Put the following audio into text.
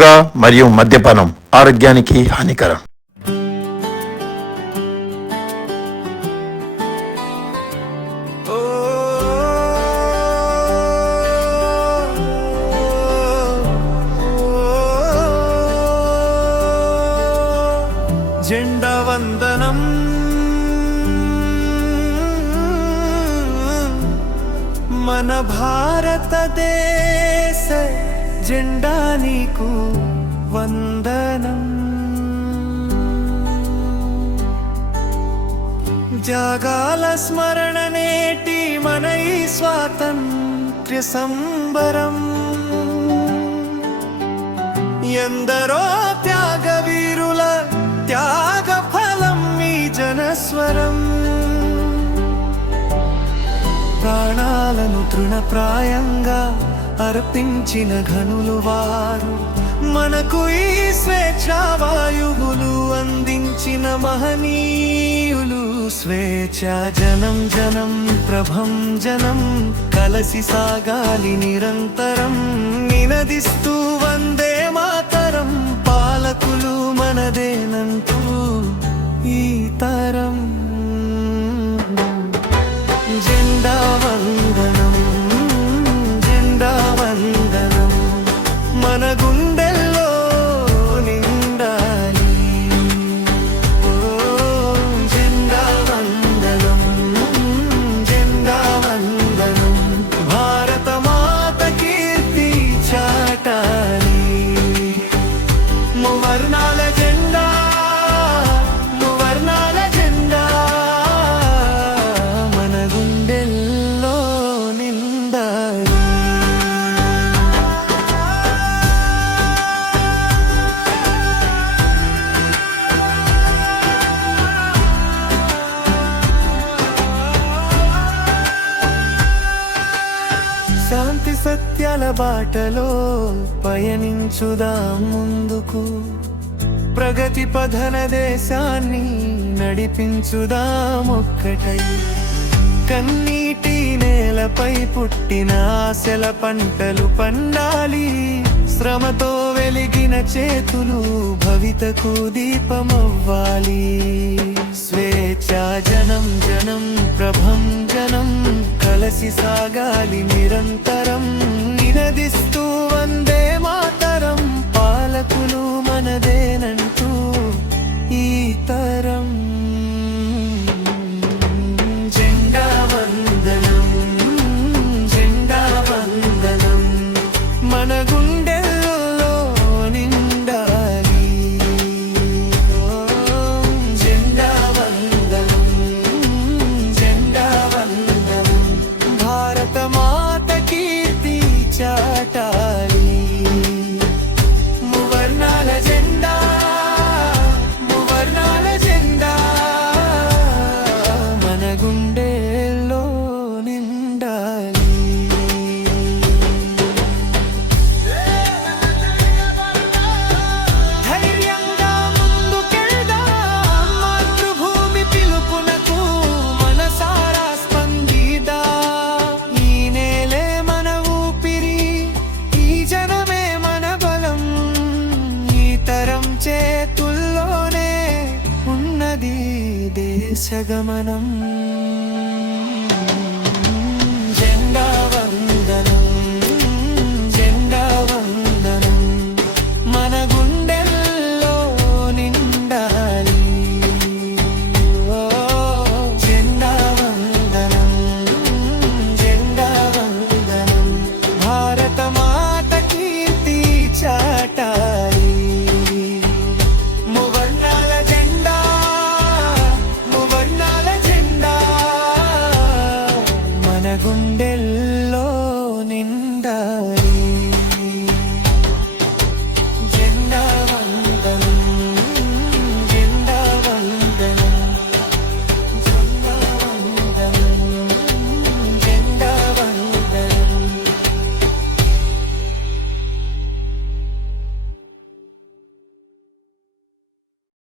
పొగ మరియు మద్యపానం ఆరోగ్యానికి హానికరం. జెండా వందనం మన భారతదేశ జెండా నీకు వందనం. జాగాల స్మరణ నేటి మన ఈ స్వాతంత్ర్య సంబరం. ఎందరో త్యాగ వీరుల త్యాగ ఫలం ఈ జనస్వరం. ప్రాణాలను తృణప్రాయంగా అర్పించిన ఘనులు వారు. మనకు ఈ స్వేచ్ఛావాయువులు అందించిన మహనీయులు. స్వేచ్ఛా జనం జనం ప్రభం జనం కలసి సాగాలి నిరంతరం. నినదిస్తూ వందే మాతరం పాలకులు మనదేనంటూ ఈ తరం. జెండా వందనం జెండా వందనం మన గుండెల్లో నిండాలి. జెండా వందనం జెండా వందనం భారత మాత కీర్తి చాటాలి. మువర్ణాల జెండా మువర్ణాల జెండా మన గుండెల్లో నిండాలి. శాంతి సత్యాల బాటలో పయనించుదాం ముందుకు. ప్రగతి పథన దేశాన్ని నడిపించుదాం ఒక్కటై. కన్నీటి నేలపై పుట్టిన ఆశల పంటలు పండాలి. శ్రమతో వెలిగిన చేతులు భవితకు దీపమవ్వాలి. స్వేచ్ఛా జనం జనం ప్రభం జనం కలసి సాగాలి నిరంతరం. నినదిస్తూ వందే మాతరం పాలకులు మనదేనంటూ ఈ తరం. జెండా వందనం జెండా వందనం మన గుండెల్లో నిండాలి. జెండా వందనం జెండా వందనం భారత మాత కీర్తి చాటాలి. మువర్ణాల జెండా మువర్ణాల జెండా మన గుండెల్లో నిండాలి. ధైర్యంగా ముందుకెళ్దాం మాతృభూమి పిలుపునకు మనసారా స్పందిద్దాం. ఈ నేలే మన ఊపిరి ఈ జనమే మన బలం. ఈ తరం చేతుల్లోనే ఉన్నది దేశగమనం. జెండా వందనం జెండా వందనం మన గుండెల్లో నిండాలి. జెండా వందనం జెండా వందనం భారత మాత కీర్తి చాటాలి. మువర్ణాల జెండా మువర్ణాల జెండా మన గుండెల్లో నిండాలి.